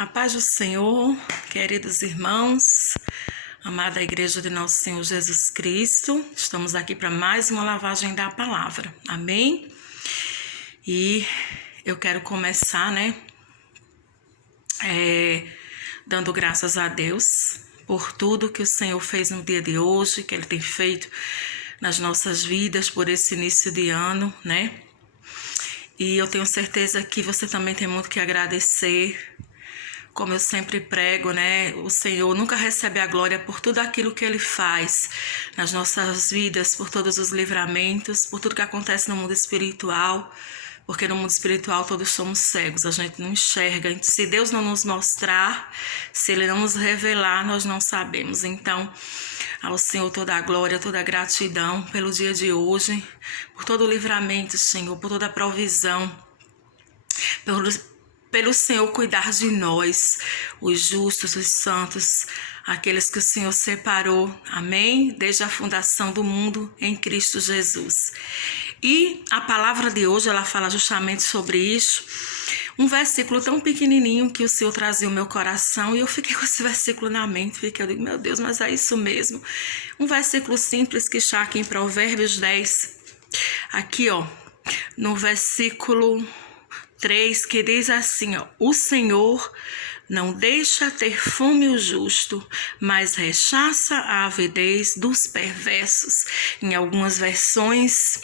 A paz do Senhor, queridos irmãos, amada Igreja de Nosso Senhor Jesus Cristo, estamos aqui para mais uma lavagem da palavra, amém? E eu quero começar, dando graças a Deus por tudo que o Senhor fez no dia de hoje, que Ele tem feito nas nossas vidas por esse início de ano, E eu tenho certeza que você também tem muito que agradecer. Como eu sempre prego, o Senhor nunca recebe a glória por tudo aquilo que Ele faz nas nossas vidas, por todos os livramentos, por tudo que acontece no mundo espiritual, porque no mundo espiritual todos somos cegos, a gente não enxerga. Se Deus não nos mostrar, se Ele não nos revelar, nós não sabemos. Então, ao Senhor toda a glória, toda a gratidão pelo dia de hoje, por todo o livramento, Senhor, por toda a provisão, pelo Senhor cuidar de nós, os justos, os santos, aqueles que o Senhor separou, amém? Desde a fundação do mundo em Cristo Jesus. E a palavra de hoje, ela fala justamente sobre isso. Um versículo tão pequenininho que o Senhor trazia ao meu coração, e eu fiquei com esse versículo na mente, eu digo, meu Deus, mas é isso mesmo. Um versículo simples que está aqui em Provérbios 10, aqui no versículo 3, que diz assim, o Senhor não deixa ter fome o justo, mas rechaça a avidez dos perversos. Em algumas versões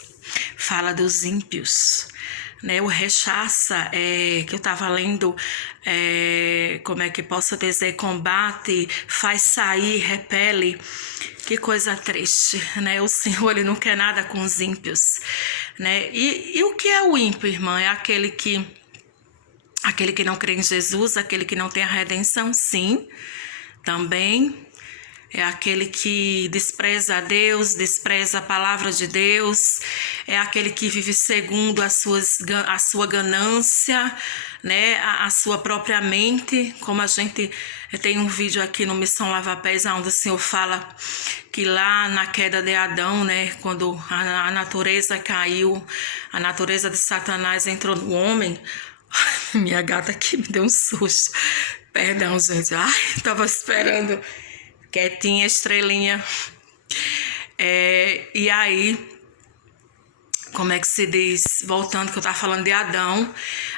fala dos ímpios, O rechaça, que eu estava lendo, como é que posso dizer, combate, faz sair, repele. Que coisa triste, O Senhor, Ele não quer nada com os ímpios, E o que é o ímpio, irmã? É aquele que não crê em Jesus, aquele que não tem a redenção, sim, também. É aquele que despreza a Deus, despreza a palavra de Deus, é aquele que vive segundo a sua ganância, a sua própria mente. Como a gente tem um vídeo aqui no Missão Lava Pés, onde o Senhor fala que lá na queda de Adão, quando a natureza caiu, a natureza de Satanás entrou no homem. Minha gata aqui me deu um susto. Perdão, gente. Ai, tava esperando. Quietinha, estrelinha. E aí, como é que se diz? Voltando que eu tava falando de Adão,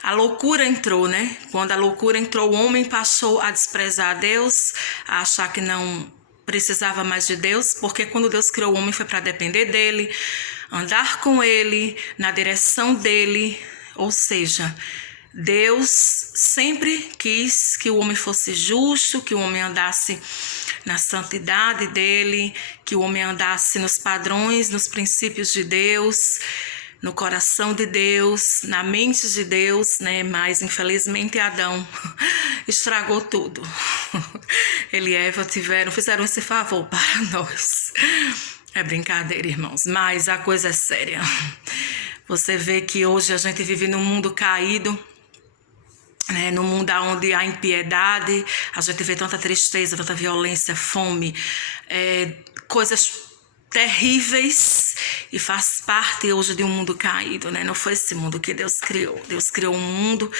a loucura entrou, Quando a loucura entrou, o homem passou a desprezar a Deus, a achar que não precisava mais de Deus, porque quando Deus criou o homem foi para depender dele, andar com ele, na direção dele, ou seja, Deus sempre quis que o homem fosse justo, que o homem andasse na santidade dele, que o homem andasse nos padrões, nos princípios de Deus, no coração de Deus, na mente de Deus, Mas infelizmente Adão estragou tudo. Ele e Eva fizeram esse favor para nós. É brincadeira, irmãos, mas a coisa é séria. Você vê que hoje a gente vive num mundo caído, no mundo onde há impiedade, a gente vê tanta tristeza, tanta violência, fome, coisas terríveis, e faz parte hoje de um mundo caído, Não foi esse mundo que Deus criou. Deus criou um mundo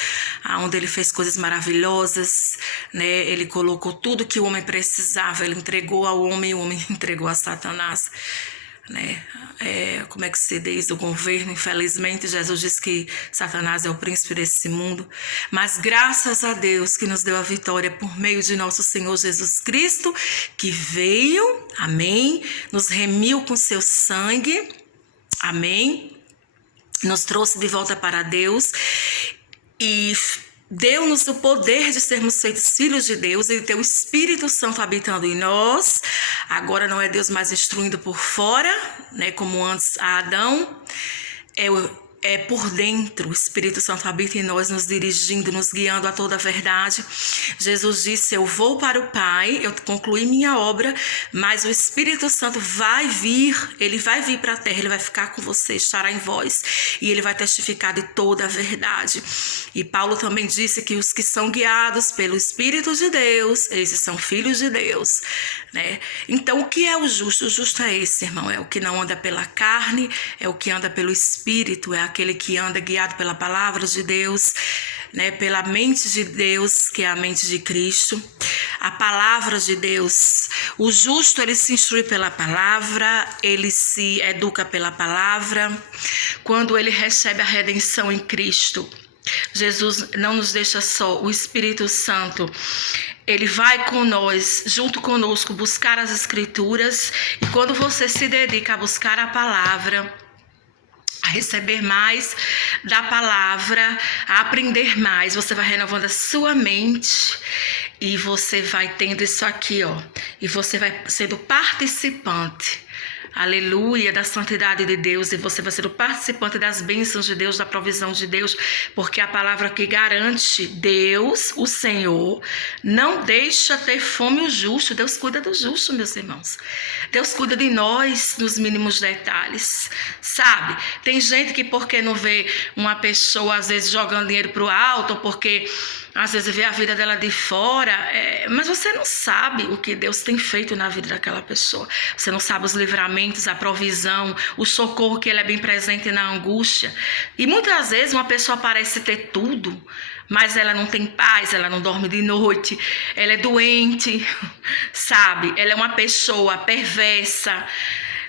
onde Ele fez coisas maravilhosas, Ele colocou tudo que o homem precisava, Ele entregou ao homem e o homem entregou a Satanás. Como é que se diz, o governo, infelizmente, Jesus diz que Satanás é o príncipe desse mundo, mas graças a Deus que nos deu a vitória por meio de nosso Senhor Jesus Cristo, que veio, amém, nos remiu com seu sangue, amém, nos trouxe de volta para Deus e deu-nos o poder de sermos feitos filhos de Deus e ter o Espírito Santo habitando em nós. Agora não é Deus mais instruindo por fora, como antes a Adão. É por dentro, o Espírito Santo habita em nós, nos dirigindo, nos guiando a toda a verdade. Jesus disse, eu vou para o Pai, eu concluí minha obra, mas o Espírito Santo vai vir, ele vai vir para a terra, ele vai ficar com você, estará em vós, e ele vai testificar de toda a verdade. E Paulo também disse que os que são guiados pelo Espírito de Deus, esses são filhos de Deus, Então, o que é o justo? O justo é esse, irmão, é o que não anda pela carne, é o que anda pelo Espírito, é aquele que anda guiado pela palavra de Deus, né, pela mente de Deus, que é a mente de Cristo, a palavra de Deus. O justo, ele se instrui pela palavra, ele se educa pela palavra. Quando ele recebe a redenção em Cristo, Jesus não nos deixa só, o Espírito Santo, ele vai com nós, junto conosco, buscar as Escrituras. E quando você se dedica a buscar a palavra, a receber mais da palavra, a aprender mais, você vai renovando a sua mente e você vai tendo isso aqui, ó. E você vai sendo participante, aleluia, da santidade de Deus, e você vai ser o participante das bênçãos de Deus, da provisão de Deus, porque a palavra que garante Deus, o Senhor, não deixa ter fome o justo. Deus cuida do justo, meus irmãos. Deus cuida de nós nos mínimos detalhes, sabe? Tem gente que porque não vê uma pessoa, às vezes, jogando dinheiro pro alto, ou porque às vezes vê a vida dela de fora, mas você não sabe o que Deus tem feito na vida daquela pessoa. Você não sabe os livramentos, a provisão, o socorro que Ele é bem presente na angústia. E muitas vezes uma pessoa parece ter tudo, mas ela não tem paz, ela não dorme de noite, ela é doente, sabe? Ela é uma pessoa perversa,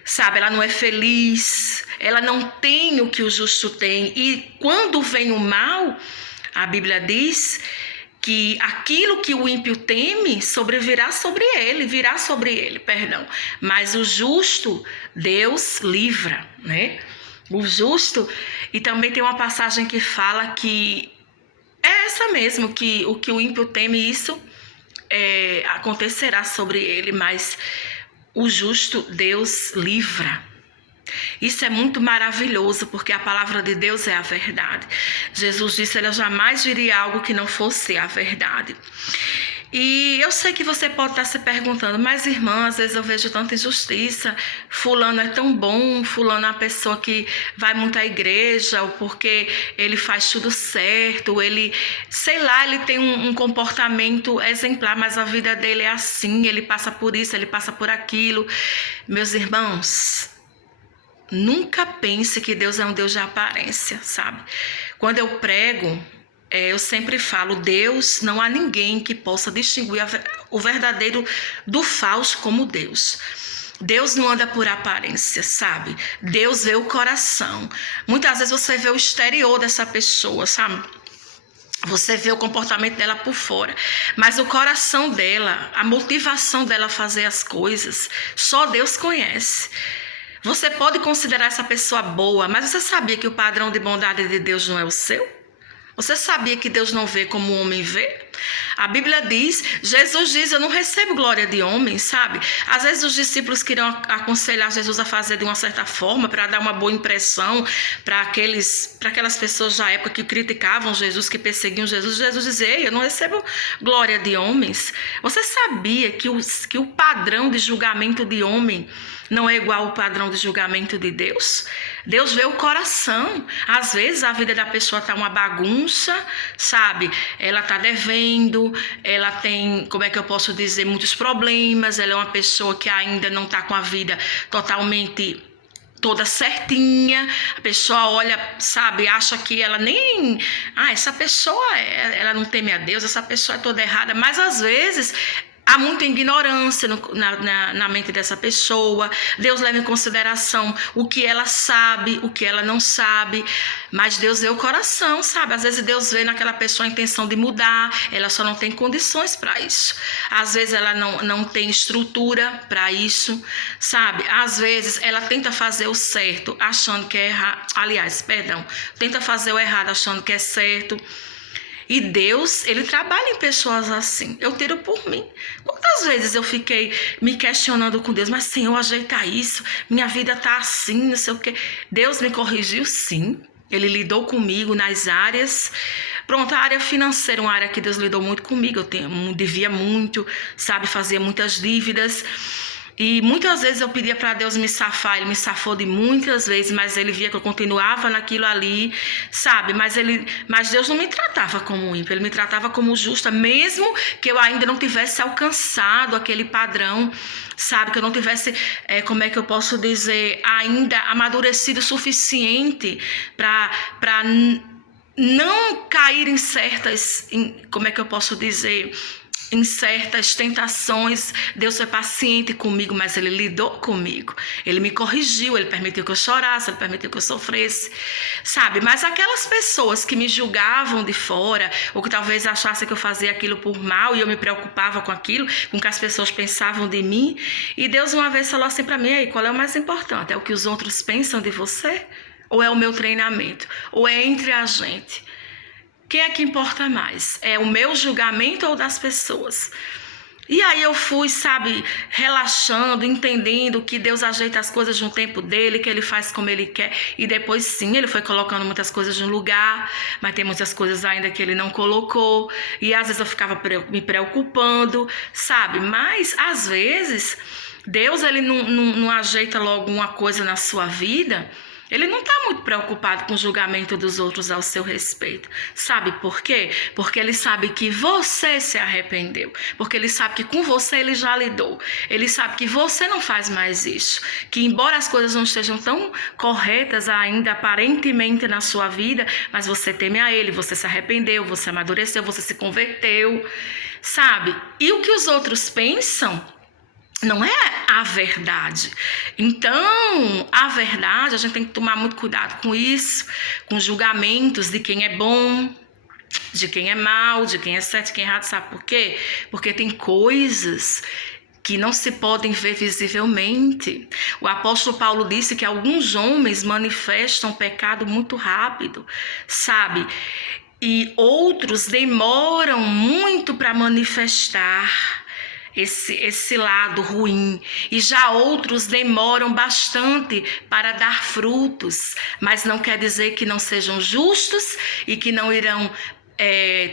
sabe? Ela não é feliz, ela não tem o que o justo tem. E quando vem o mal, a Bíblia diz que aquilo que o ímpio teme virá sobre ele, perdão. Mas o justo, Deus livra, né? O justo, e também tem uma passagem que fala que é essa mesmo, que o que o ímpio teme, isso acontecerá sobre ele, mas o justo, Deus livra. Isso é muito maravilhoso, porque a palavra de Deus é a verdade. Jesus disse que Ele jamais diria algo que não fosse a verdade. E eu sei que você pode estar se perguntando, mas irmã, às vezes eu vejo tanta injustiça, fulano é tão bom, fulano é uma pessoa que vai muito à igreja, ou porque ele faz tudo certo, ele, sei lá, ele tem um comportamento exemplar, mas a vida dele é assim, ele passa por isso, ele passa por aquilo. Meus irmãos, nunca pense que Deus é um Deus de aparência, sabe? Quando eu prego, eu sempre falo, Deus, não há ninguém que possa distinguir o verdadeiro do falso como Deus. Deus não anda por aparência, sabe? Deus vê o coração. Muitas vezes você vê o exterior dessa pessoa, sabe? Você vê o comportamento dela por fora, mas o coração dela, a motivação dela a fazer as coisas, só Deus conhece. Você pode considerar essa pessoa boa, mas você sabia que o padrão de bondade de Deus não é o seu? Você sabia que Deus não vê como o homem vê? A Bíblia diz, Jesus diz, eu não recebo glória de homem, sabe? Às vezes os discípulos queriam aconselhar Jesus a fazer de uma certa forma, para dar uma boa impressão para aquelas pessoas da época que criticavam Jesus, que perseguiam Jesus. Jesus dizia, ei, eu não recebo glória de homens. Você sabia que o padrão de julgamento de homem não é igual ao padrão de julgamento de Deus? Deus vê o coração. Às vezes a vida da pessoa está uma bagunça, sabe? Ela está devendo, ela tem, como é que eu posso dizer, muitos problemas. Ela é uma pessoa que ainda não está com a vida totalmente toda certinha. A pessoa olha, sabe, acha que ela nem... essa pessoa, ela não teme a Deus, essa pessoa é toda errada. Mas às vezes há muita ignorância na mente dessa pessoa. Deus leva em consideração o que ela sabe, o que ela não sabe. Mas Deus vê o coração, sabe? Às vezes Deus vê naquela pessoa a intenção de mudar. Ela só não tem condições para isso. Às vezes ela não tem estrutura para isso, sabe? Às vezes ela tenta fazer o certo achando que é errado. Tenta fazer o errado achando que é certo. E Deus, Ele trabalha em pessoas assim. Eu tiro por mim. Quantas vezes eu fiquei me questionando com Deus, mas Senhor, ajeita isso, minha vida tá assim, não sei o quê. Deus me corrigiu, sim. Ele lidou comigo nas áreas. Pronto, a área financeira, uma área que Deus lidou muito comigo. Eu devia muito, sabe, fazia muitas dívidas. E muitas vezes eu pedia para Deus me safar, Ele me safou de muitas vezes, mas Ele via que eu continuava naquilo ali, sabe? Mas Deus não me tratava como ímpio, Ele me tratava como justa, mesmo que eu ainda não tivesse alcançado aquele padrão, sabe? Que eu não tivesse, como é que eu posso dizer, ainda amadurecido o suficiente para não cair em certas, como é que eu posso dizer, em certas tentações. Deus foi paciente comigo, mas Ele lidou comigo. Ele me corrigiu, Ele permitiu que eu chorasse, Ele permitiu que eu sofresse, sabe? Mas aquelas pessoas que me julgavam de fora, ou que talvez achassem que eu fazia aquilo por mal, e eu me preocupava com aquilo, com o que as pessoas pensavam de mim, e Deus uma vez falou assim para mim: aí, qual é o mais importante? É o que os outros pensam de você? Ou é o meu treinamento? Ou é entre a gente? Quem é que importa mais? É o meu julgamento ou das pessoas? E aí eu fui, sabe, relaxando, entendendo que Deus ajeita as coisas no tempo dele, que Ele faz como Ele quer. E depois sim, Ele foi colocando muitas coisas no lugar, mas tem muitas coisas ainda que Ele não colocou. E às vezes eu ficava me preocupando, sabe? Mas às vezes Deus, Ele não ajeita logo uma coisa na sua vida. Ele não está muito preocupado com o julgamento dos outros ao seu respeito. Sabe por quê? Porque Ele sabe que você se arrependeu. Porque Ele sabe que com você Ele já lidou. Ele sabe que você não faz mais isso. Que embora as coisas não estejam tão corretas ainda aparentemente na sua vida, mas você teme a Ele, você se arrependeu, você amadureceu, você se converteu. Sabe? E o que os outros pensam não é a verdade. Então, a verdade, a gente tem que tomar muito cuidado com isso, com julgamentos de quem é bom, de quem é mal, de quem é certo, de quem é errado. Sabe por quê? Porque tem coisas que não se podem ver visivelmente. O apóstolo Paulo disse que alguns homens manifestam pecado muito rápido, sabe? E outros demoram muito para manifestar esse lado ruim, e já outros demoram bastante para dar frutos, mas não quer dizer que não sejam justos e que não irão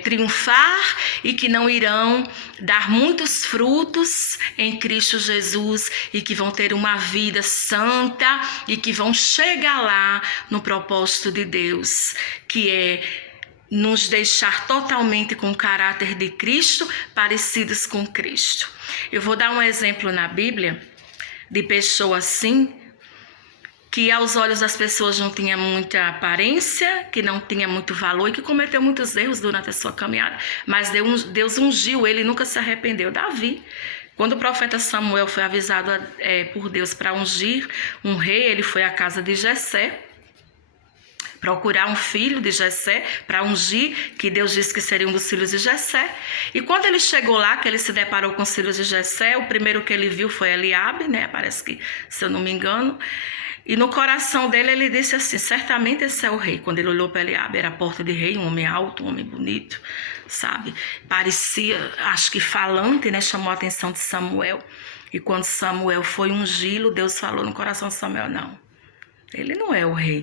triunfar e que não irão dar muitos frutos em Cristo Jesus e que vão ter uma vida santa e que vão chegar lá no propósito de Deus, que é nos deixar totalmente com o caráter de Cristo, parecidos com Cristo. Eu vou dar um exemplo na Bíblia de pessoa assim, que aos olhos das pessoas não tinha muita aparência, que não tinha muito valor e que cometeu muitos erros durante a sua caminhada. Mas Deus ungiu ele e nunca se arrependeu. Davi. Quando o profeta Samuel foi avisado por Deus para ungir um rei, ele foi à casa de Jessé, procurar um filho de Jessé para ungir, que Deus disse que seria um dos filhos de Jessé. E quando ele chegou lá, que ele se deparou com os filhos de Jessé, o primeiro que ele viu foi Eliabe, né? Parece que, se eu não me engano. E no coração dele ele disse assim: certamente esse é o rei. Quando ele olhou para Eliabe, era a porta de rei, um homem alto, um homem bonito, sabe? Parecia, acho que falante, né? Chamou a atenção de Samuel. E quando Samuel foi ungí-lo, Deus falou no coração de Samuel: não, ele não é o rei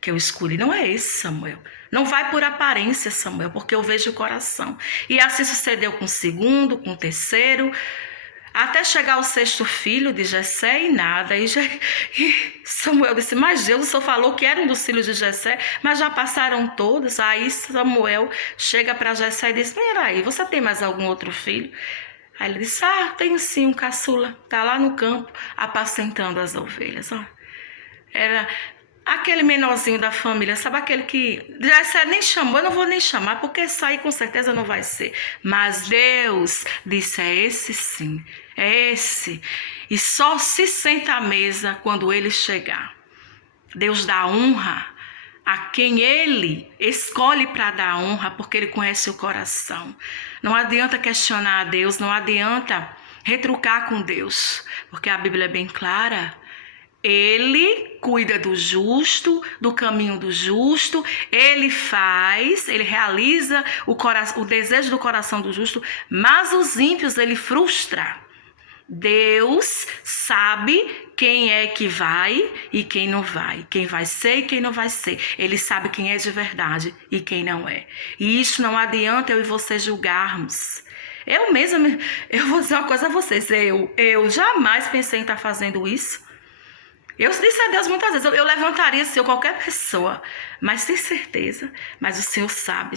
que eu escolhi, não é esse Samuel. Não vai por aparência, Samuel, porque eu vejo o coração. E assim sucedeu com o segundo, com o terceiro, até chegar ao sexto filho de Jessé e nada. E Samuel disse: mas Deus só falou que era um dos filhos de Jessé, mas já passaram todos. Aí Samuel chega para Jessé e diz: peraí, você tem mais algum outro filho? Aí ele disse: tenho sim, um caçula, está lá no campo apacentando as ovelhas, ó. Era aquele menorzinho da família, sabe, aquele que Jessé nem chamou, eu não vou nem chamar, porque esse aí com certeza não vai ser. Mas Deus disse: é esse sim, é esse. E só se senta à mesa quando ele chegar. Deus dá honra a quem ele escolhe para dar honra, porque ele conhece o coração. Não adianta questionar a Deus, não adianta retrucar com Deus, porque a Bíblia é bem clara. Ele cuida do justo, do caminho do justo, ele realiza o desejo do coração do justo, mas os ímpios ele frustra. Deus sabe quem é que vai e quem não vai, quem vai ser e quem não vai ser. Ele sabe quem é de verdade e quem não é. E isso não adianta eu e você julgarmos. Eu vou dizer uma coisa a vocês, eu jamais pensei em estar fazendo isso. Eu disse a Deus muitas vezes, eu levantaria se eu qualquer pessoa, mas sem certeza, mas o Senhor sabe.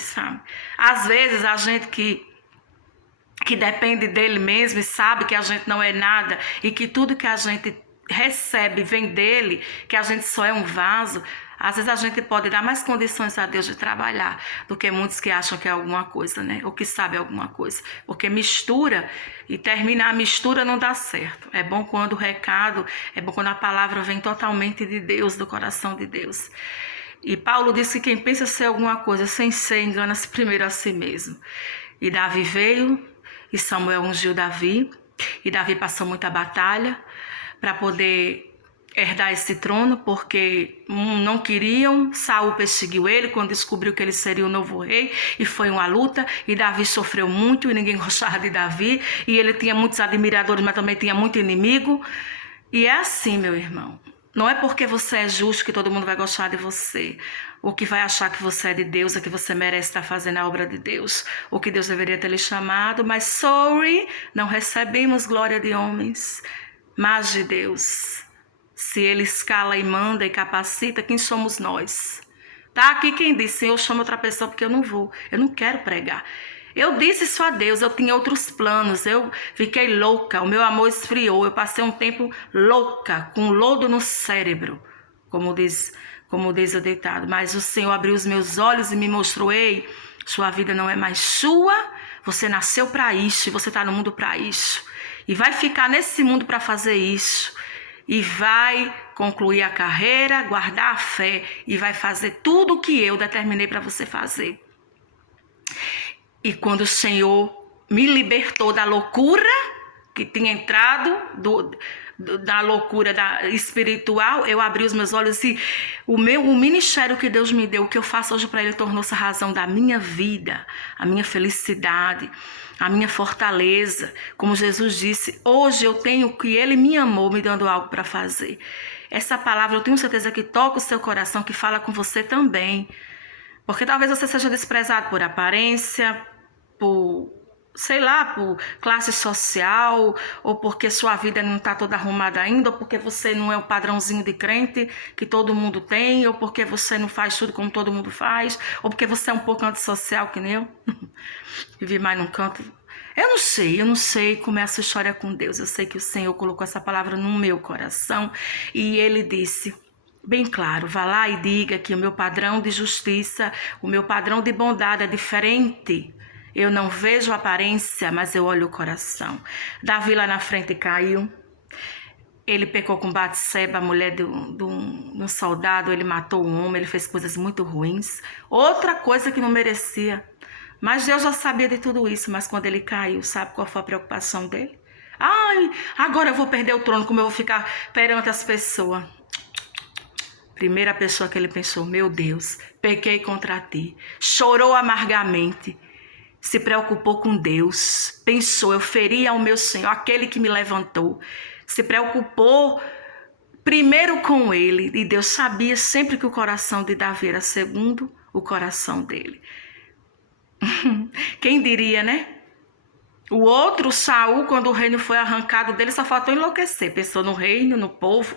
Às vezes a gente que depende dele mesmo e sabe que a gente não é nada e que tudo que a gente recebe vem dele, que a gente só é um vaso, Às vezes a gente pode dar mais condições a Deus de trabalhar do que muitos que acham que é alguma coisa, né? Ou que sabem alguma coisa. Porque mistura e terminar a mistura não dá certo. É bom quando o recado, é bom quando a palavra vem totalmente de Deus, do coração de Deus. E Paulo disse que quem pensa ser alguma coisa sem ser, engana-se primeiro a si mesmo. E Davi veio, e Samuel ungiu Davi, e Davi passou muita batalha para poder herdar esse trono, porque não queriam. Saul perseguiu ele quando descobriu que ele seria o novo rei, e foi uma luta, e Davi sofreu muito, e ninguém gostava de Davi, e ele tinha muitos admiradores, mas também tinha muito inimigo. E é assim, meu irmão, não é porque você é justo que todo mundo vai gostar de você, ou que vai achar que você é de Deus, ou que você merece estar fazendo a obra de Deus, ou que Deus deveria ter lhe chamado, mas sorry, não recebemos glória de homens, mas de Deus. Se Ele escala e manda e capacita, quem somos nós? Tá aqui quem disse, eu chamo outra pessoa porque eu não vou, eu não quero pregar. Eu disse isso a Deus, eu tinha outros planos, eu fiquei louca, o meu amor esfriou, eu passei um tempo louca, com lodo no cérebro, como diz o ditado. Mas o Senhor abriu os meus olhos e me mostrou, ei, sua vida não é mais sua, você nasceu para isso, e você está no mundo para isso. E vai ficar nesse mundo para fazer isso. E vai concluir a carreira, guardar a fé, e vai fazer tudo o que eu determinei para você fazer. E quando o Senhor me libertou da loucura que tinha entrado, da loucura espiritual, eu abri os meus olhos e o ministério que Deus me deu, o que eu faço hoje para Ele, tornou-se a razão da minha vida, a minha felicidade, a minha fortaleza. Como Jesus disse, hoje eu tenho que Ele me amou, me dando algo para fazer. Essa palavra eu tenho certeza que toca o seu coração, que fala com você também. Porque talvez você seja desprezado por aparência, por, sei lá, por classe social, ou porque sua vida não está toda arrumada ainda, ou porque você não é o padrãozinho de crente que todo mundo tem, ou porque você não faz tudo como todo mundo faz, ou porque você é um pouco antissocial que nem eu, vive mais num canto. Eu não sei como é essa história com Deus. Eu sei que o Senhor colocou essa palavra no meu coração e Ele disse bem claro, vá lá e diga que o meu padrão de justiça, o meu padrão de bondade é diferente. Eu não vejo a aparência, mas eu olho o coração. Davi lá na frente caiu. Ele pecou com Batseba, a mulher de um soldado. Ele matou um homem, ele fez coisas muito ruins. Outra coisa que não merecia. Mas Deus já sabia de tudo isso. Mas quando ele caiu, sabe qual foi a preocupação dele? Ai, agora eu vou perder o trono, como eu vou ficar perante as pessoas. Primeira pessoa que ele pensou, meu Deus, pequei contra ti. Chorou amargamente. Se preocupou com Deus. Pensou, eu feri ao meu Senhor, aquele que me levantou. Se preocupou primeiro com ele. E Deus sabia sempre que o coração de Davi era segundo o coração dele. Quem diria, né? O outro, Saul, quando o reino foi arrancado dele, só faltou enlouquecer. Pensou no reino, no povo.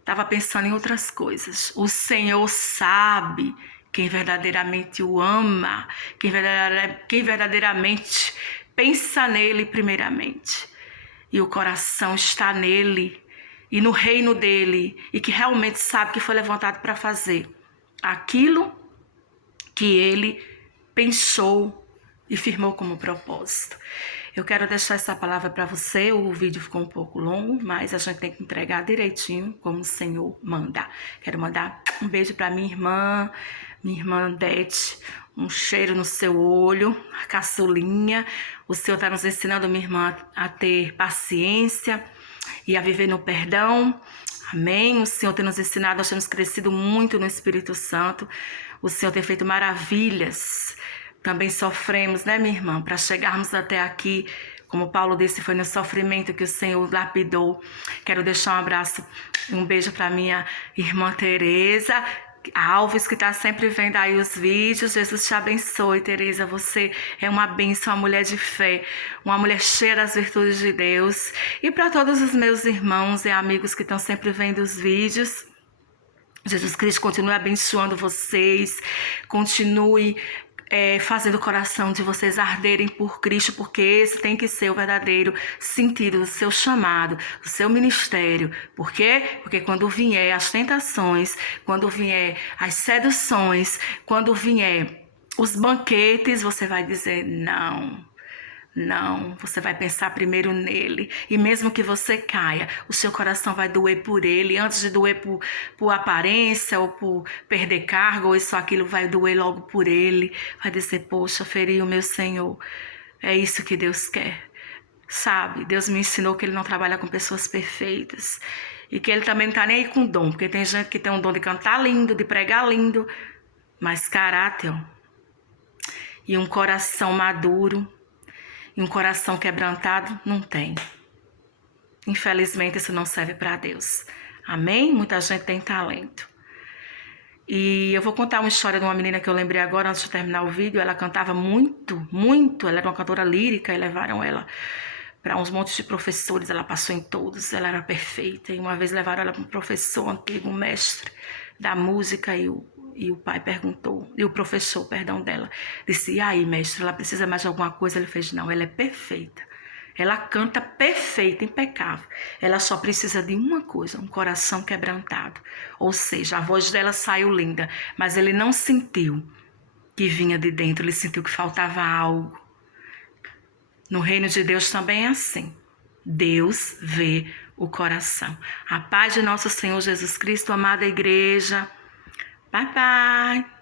Estava pensando em outras coisas. O Senhor sabe quem verdadeiramente o ama, quem verdadeiramente pensa nele primeiramente. E o coração está nele e no reino dele, e que realmente sabe que foi levantado para fazer aquilo que ele pensou e firmou como propósito. Eu quero deixar essa palavra para você. O vídeo ficou um pouco longo, mas a gente tem que entregar direitinho como o Senhor manda. Quero mandar um beijo para minha irmã Dete, um cheiro no seu olho, a caçulinha. O Senhor está nos ensinando, minha irmã, a ter paciência e a viver no perdão. Amém? O Senhor tem nos ensinado, nós temos crescido muito no Espírito Santo. O Senhor tem feito maravilhas. Também sofremos, né, minha irmã, para chegarmos até aqui. Como Paulo disse, foi no sofrimento que o Senhor lapidou. Quero deixar um abraço e um beijo para minha irmã Tereza Alves, que está sempre vendo aí os vídeos. Jesus te abençoe, Tereza. Você é uma bênção, uma mulher de fé, uma mulher cheia das virtudes de Deus. E para todos os meus irmãos e amigos que estão sempre vendo os vídeos, Jesus Cristo continue abençoando vocês, continue fazendo o coração de vocês arderem por Cristo, porque esse tem que ser o verdadeiro sentido do seu chamado, do seu ministério. Por quê? Porque quando vier as tentações, quando vier as seduções, quando vier os banquetes, você vai dizer não. Não, você vai pensar primeiro nele. E mesmo que você caia, o seu coração vai doer por ele. Antes de doer por aparência ou por perder cargo, ou isso ou aquilo, vai doer logo por ele. Vai dizer, poxa, feri o meu Senhor. É isso que Deus quer. Sabe, Deus me ensinou que ele não trabalha com pessoas perfeitas. E que ele também não tá nem aí com dom. Porque tem gente que tem um dom de cantar lindo, de pregar lindo. Mas caráter e um coração maduro e um coração quebrantado, não tem. Infelizmente, isso não serve para Deus. Amém? Muita gente tem talento. E eu vou contar uma história de uma menina que eu lembrei agora, antes de terminar o vídeo. Ela cantava muito, muito. Ela era uma cantora lírica e levaram ela para uns montes de professores. Ela passou em todos, ela era perfeita. E uma vez levaram ela para um professor antigo, um mestre da música, e o pai perguntou, e o professor, perdão, dela, disse, e aí, mestre, ela precisa mais de alguma coisa? Ele fez, não, ela é perfeita. Ela canta perfeita, impecável. Ela só precisa de uma coisa, um coração quebrantado. Ou seja, a voz dela saiu linda, mas ele não sentiu que vinha de dentro, ele sentiu que faltava algo. No reino de Deus também é assim. Deus vê o coração. A paz de nosso Senhor Jesus Cristo, amada igreja. Bye, bye.